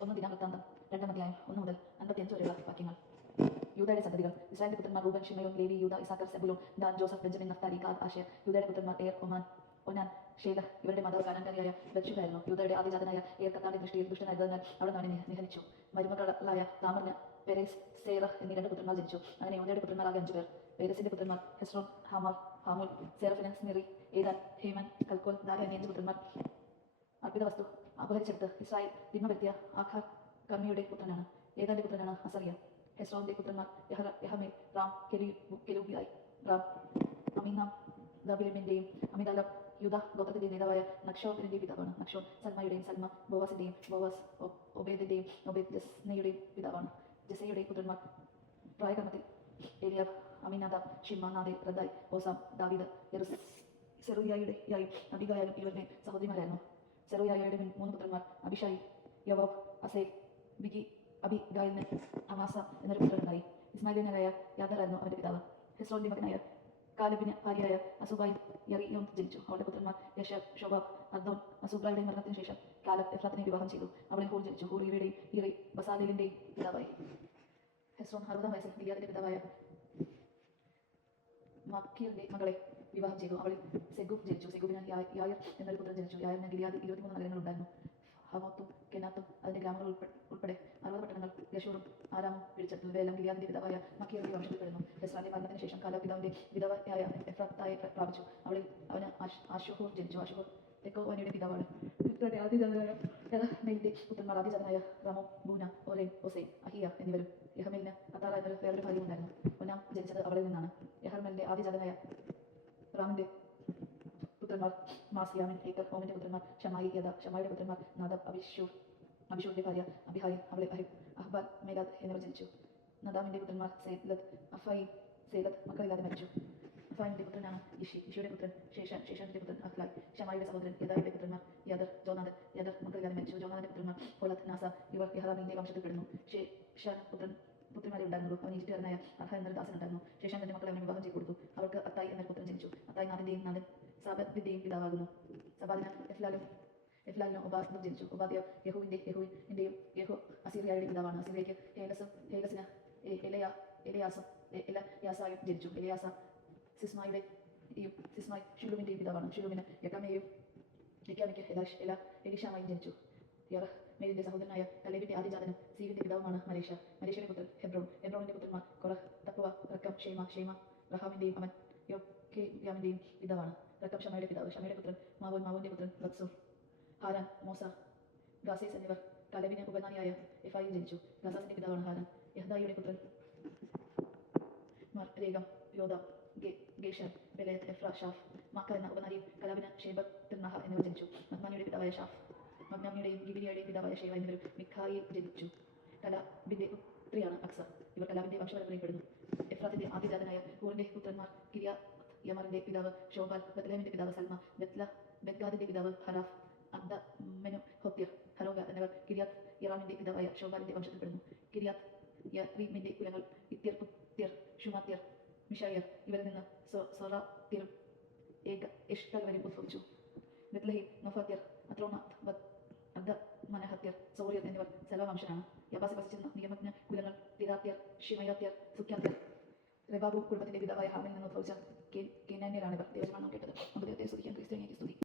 ഒന്ന് ദിനവൃത്താന്തം 2-ാം അധ്യായം 1 മുതൽ 55 വരെയുള്ള വാക്യങ്ങൾ. യൂദയുടെ സന്തതികൾ. ഇസ്രായേലിന്റെ പുത്രന്മാർ Reuben, Simeon, Levi, Judah, Issachar, Zebulun, Dan, Joseph, Benjamin, Naphtali, Gad, Asher. യൂദയുടെ പുത്രന്മാർ ഏർ, ഒനാൻ, ഷേലഹ്. ഇവരുടെ മാതാവ് കാനാൻകാരിയായ ബത്ശൂബയായിരുന്നു. യൂദയുടെ ആദ്യജാതനായ ഏർ കർത്താവിന്റെ ദൃഷ്ടിയിൽ ദുഷ്ടനായതിനാൽ അവിടെ അവനെ നിഹനിച്ചു. മരുമകളായ താമറിന് പെരേസ്, സേറഹ് എന്നീ 2 പുത്രന്മാർ ജനിച്ചു. അങ്ങനെ യൂദയുടെ പുത്രന്മാരാകെ 5 പേർ. പേരെസിന്റെ പുത്രന്മാർ Hezron, Hamul, സേറഫിന്, സ്മിറി, ഏദാൻ, Heyman, Calcol, Dara എന്നീ 5 പുത്രന്മാർ. അർപ്പിത വസ്തു അപഹരിച്ചെടുത്ത് ഇസ്രായേൽ തിന്മ വരുത്തിയ ആഖാർ കർമ്മിയുടെ പുത്രനാണ്. ഏതാന്റെ പുത്രനാണ് അസറിയ. ഹെസ്രോന്റെ പുത്രന്മാർ യഹമേൽ, റാം, കെലൂബിയായി. റാം അമീനാദാബിലിന്റെയും അമിതാലബ് യൂദ ഗോത്രത്തിന്റെ നേതാവായ നക്ഷോന്റെ പിതാവാണ്. നക്ഷോൻ സൽമയുടെയും, സൽമ ബോവാസിന്റെയും, ബോവാസ് ഒബേദിന്റെയും, ഒബേദ് ജസ്നയുടെയും പിതാവാണ്. ജസയുടെ പുത്രന്മാർ പ്രായക്രമത്തിൽ ഏലിയാബ്, അമീനാദാബ്, ഷിമ്മ, നാദേൽ, റദ്ദായ്, ഓസാം, ദാവീദ്, സെറുയായുടെയായും അബിഗായാലും ഇവരുടെ സഹോദരിമാരായിരുന്നു. സെറുയായുടെ 3 പുത്രന്മാർ അബിഷായി, യോവാബ്, അസേൽ, അബിഗായിലിന് അമാസ എന്നൊരു പുത്രനുണ്ടായി. ഇസ്മായിലിനായ യാദറായിരുന്നു അവന്റെ പിതാവ്. ഹെസ്രോന്റെ മകനായ കാലെബിന് ഭാര്യയായ അസുബായി യറിയോൻ ജനിച്ചു. അവളുടെ പുത്രന്മാർ യശബ്, ഷോബാബ്, അർദോൻ. അസുബ്രായുടെ മരണത്തിന് ശേഷം കാലബ് എഫ്രാത്തിനെ വിവാഹം ചെയ്തു. അവളിൽ ഹൂർ ജനിച്ചു. ഹൂർ ഇവയുടെയും ഇറി ബസാലേലിന്റെയും പിതാവായി. ഹെസ്രോൻ 60-ാം വയസ്സിൽ ഗിലിയാദിന്റെ പിതാവായ മക്കീറിന്റെ മകളെ വിവാഹം ചെയ്തു. അവളിൽ സെഗൂബ് ജനിച്ചു. സെഗൂബിന് യായർ എന്നൊരു പുത്രൻ ജനിച്ചു. യായറിന് ഗിലിയാദിൽ 23 നഗരങ്ങൾ ഉണ്ടായിരുന്നു. ഹമോത്തും കെനാത്തും അതിന്റെ ഗ്രാമങ്ങൾ ഉൾപ്പെടെ 60 പട്ടണങ്ങൾ ഗശൂറും ആരാമും പിടിച്ചെടുത്തു. ഇവയെല്ലാം ഗിലിയാദിന്റെ പിതാവായ മക്കീറിന്റെ വംശത്തിൽപ്പെടുന്നു. ഹെസ്രോന്റെ മരണത്തിന് ശേഷം കാലബ് പിതാവിന്റെ വിധവയായ എഫ്രാത്തായെ പ്രാപിച്ചു. അവന് ആശുഹൂർ ജനിച്ചു. ആശുഹൂർ തെക്കോവാനിയുടെ പിതാവാണ്. ഇവരുടെ ആദ്യജാതനായ യഹമേലിന്റെ പുത്രന്മാർ ആദ്യജാതനായ റമോ, ബൂന, ഓരേൻ, ഒസേൻ, അഹിയ എന്നിവരും. യഹമേലിന് അത്താറ എന്നൊരു വേറൊരു ഭാര്യയും ഉണ്ടായിരുന്നു. ഒനാം ജനിച്ചത് അവളിൽ നിന്നാണ്. യഹർമേലിന്റെ ആദ്യജാതനായ റാമിന്റെ പുത്രന്മാർ മാസ്, യാമിൻ, ഏക്കർ. ഓമിന്റെ പുത്രന്മാർ ഷമായി, യദ. ഷമായിയുടെ പുത്രന്മാർ നാദബ്, അബിഷൂറിന്റെ ഭാര്യ അബിഹായിൽ, അവളെ അഹ്ബാൽ, മേലാദ് എന്നിവർ ജനിച്ചു. നദാമിന്റെ പുത്രന്മാർ സേലത്ത്, അഫായിം. സേലത്ത് മക്കളില്ലാതെ മരിച്ചു. അഫായിമിന്റെ പുത്രനാണ് ഇഷി. ഇഷിയുടെ പുത്രൻ ശേഷൻ. ശേഷാന്റെ പുത്രൻ അഹ്ലായ്. ഷമായിയുടെ സഹോദരൻ യദായുടെ പുത്രന്മാർ യദർ, ജോനാദൻ. യദർ മക്കളില്ലാതെ മരിച്ചു. ജോനാദന്റെ പുത്രന്മാർ ഹോലത്ത്, നാസ. ഇവർ യഹറാമിന്റെ വംശത്തിൽപ്പെടുന്നു. ശേഷാന് പുത്രിമാരെ ഉണ്ടായിരുന്നുള്ളൂ. അവൻ ഈജിപ്തുകാരനായ അർഹ എന്നൊരു ദാസനുണ്ടായിരുന്നു. ശേഷാൻ തന്റെ മക്കളെ അവന് വിവാഹം ചെയ്തു കൊടുത്തു. അവർക്ക് അത്തായി എന്നൊരു പുത്രൻ ജനിച്ചു. അത്തായി നാദിന്റെയും, നാദൻ സാബത്തിന്റെയും പിതാവാകുന്നു. സബാദിന് എഫ്ലാലിന് ഒബാദ് ജനിച്ചു. ഒബാദ്യ യഹൂവിന്റെയും യഹൂ അസീറിയായുടെ പിതാവാണ്. അസീറിയയ്ക്ക് ഹേലസിന് എലയാസായും ജനിച്ചു. എലയാസ സിസ്മായി ഷുലൂമിന്റെയും പിതാവാണ്. ഷുലൂമിന് യക്കാമയ്ക്ക് എലീഷാമായും ജനിച്ചു. യറഹ്മേലിന്റെ സഹോദരനായ കലേബിന്റെ ആദ്യജാതനും സീവിന്റെ പിതാവുമാണ് മലേഷ. മലേഷയുടെ പുത്രൻ ഹെബ്രോൻ. ഹെബ്രോണിന്റെ പുത്രന്മാർ കൊറഹ്, തപ്പുവ, റക്കം, ഷേമ റഹാമിന്റെയും അവൻ യോക്കെയാമിന്റെയും പിതാവാണ്. റക്കം ഷമയുടെ പിതാവ്. ഷമയുടെ പുത്രൻ മാവോൻ. മാവോന്റെ പുത്രൻ ബത്സൂർ, ഹാരാൻ, മോസ, ഗാസേസ് എന്നിവർ. കാലെബിന് ഉപനാനിയായ എഫായിം ജനിച്ചു. ഗാസാസിന്റെ പിതാവാണ് ഹാരാൻ. യഹ്ദായിയുടെ പുത്രൻ രേഗം, യോദാം, ഗേഷർ, പെലേത്ത്, എഫ്ര, ഷാഫ്. മാക്ക എന്ന ഉപനാരിയും കലാബിന് ഷേബർ, തിർനാഹ എന്നിവർ ജനിച്ചു. മഗ്നാനിയുടെ പിതാവായ ഷാഫ്, മഗ്നാമിയുടെയും ഗിബിനിയുടെയും പിതാവായ ഷേവ എന്നിവരും. മിഖായിൽ ജനിച്ചു. കലാബിന്റെ പുത്രിയാണ് അക്സ. ഇവർ കലാബിന്റെ വംശപരമ്പരയിൽപ്പെടുന്നു. എഫ്രാത്തിന്റെ ആദ്യജാതനായ ഹൂറിന്റെ പുത്രന്മാർ കിര്യായമറിന്റെ പിതാവ് ഷോബാൽ, ബത്ലഹേമിന്റെ പിതാവ് സൽമ, ബെത്ഗാദിന്റെ പിതാവ് ഹരാഫ്, അബ്ദമെനു, ഹൊത്യർ, ഹരോഗ എന്നിവർ. കിര്യാത്ത് യറാമിന്റെ പിതാവായ ഷോബാലിന്റെ വംശത്തിൽപ്പെടുന്നു. കിര്യാത്ത് യറീമിന്റെ കുലങ്ങൾ ഇത്യർ, പുത്യർ, ഷുമാത്യർ, മിഷായർ. ഇവരിൽ നിന്ന് സോറാത്യരും എഷ്തൽ വരെ ഉത്ഭവിച്ചു. ബത്ലഹേം, നൊഫാത്യർ, അത്രോനാത്ത്, അബ്ദമനഹത്യർ, സോറിയർ എന്നിവർ സെല വംശനാണ്. യബാസിൽ വസിച്ചിരുന്ന നിയമജ്ഞ കുലങ്ങൾ തിരാത്യർ, ഷിമയാത്യർ, സുഖ്യാത്യർ. റെബാബു കുടുംബത്തിന്റെ പിതാവായ ഹാമിൽ നിന്ന് ഉത്ഭവിച്ച കേനാന്യരാണിവർ. ദൈവമാണ് നാം കേട്ടത്. നമുക്ക് ദൈവത്തെ സ്തുതിക്കാം. ക്രിസ്തുവിനെ സ്തുതി.